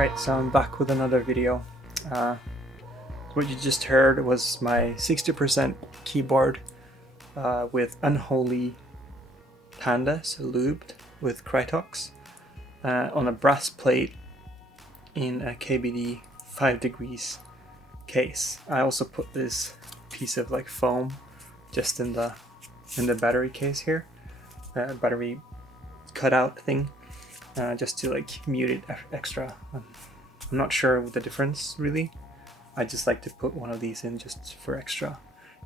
Alright, so I'm back with another video. What you just heard was my 60% keyboard with Unholy Pandas, lubed with Krytox on a brass plate in a KBD 5 degrees case. I also put this piece of like foam just in the battery case here, battery cutout thing, just to like mute it extra. I'm not sure the difference really. I just like to put one of these in just for extra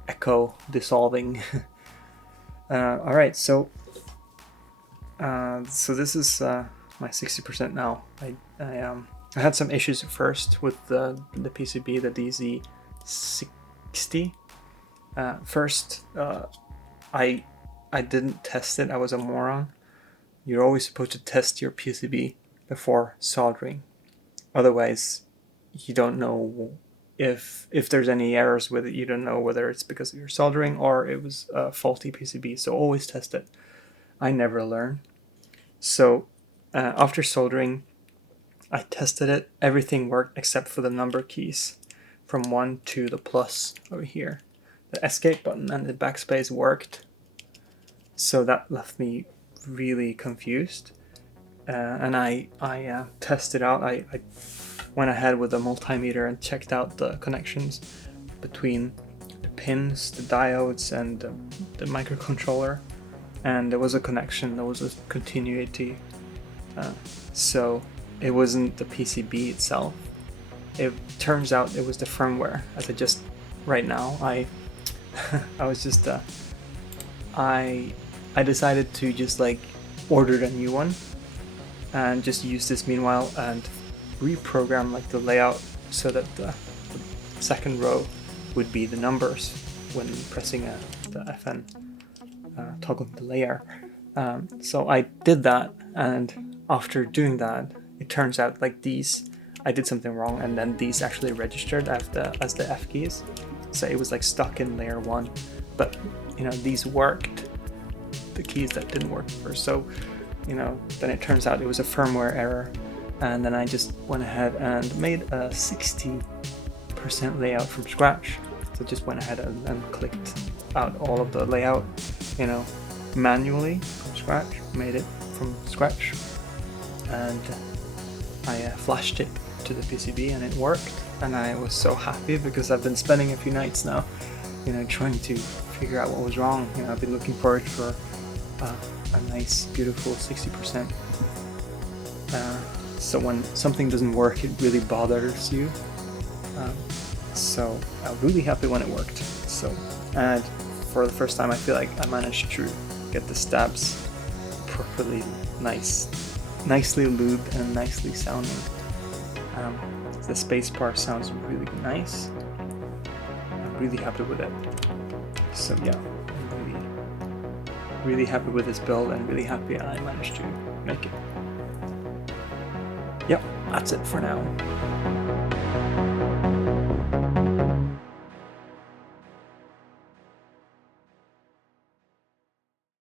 echo dissolving. Alright, so this is my 60% now. I had some issues at first with the PCB, the DZ60. First, I didn't test it. I was a moron. You're always supposed to test your PCB before soldering. Otherwise, you don't know if there's any errors with it. You don't know whether it's because of your soldering or it was a faulty PCB. So always test it. I never learn. So after soldering, I tested it. Everything worked except for the number keys from 1 to the plus over here. The escape button and the backspace worked. So that left me really confused. And I tested out. I went ahead with a multimeter and checked out the connections between the pins, the diodes, and the microcontroller. And there was a connection, there was a continuity. So it wasn't the PCB itself. It turns out it was the firmware. As I just right now, I was just I decided to just like order a new one and just use this meanwhile and reprogram like the layout so that the second row would be the numbers when pressing the FN, toggling the layer. So I did that, and after doing that, it turns out like these, I did something wrong, and then these actually registered as the F keys. So it was like stuck in layer 1, but you know, these worked. The keys that didn't work first. So, you know, then it turns out it was a firmware error, and then I just went ahead and made a 60% layout from scratch. So just went ahead and clicked out all of the layout, you know, manually from scratch, made it from scratch, and I flashed it to the PCB and it worked, and I was so happy because I've been spending a few nights now, you know, trying to figure out what was wrong. You know, I've been looking for it for a nice, beautiful 60%. So when something doesn't work, it really bothers you. So I'm really happy when it worked. So, and for the first time, I feel like I managed to get the stabs properly nicely lubed and nicely sounding. The spacebar sounds really nice. I'm really happy with it. So yeah, I'm really happy with this build and really happy I managed to make it. Yep, that's it for now.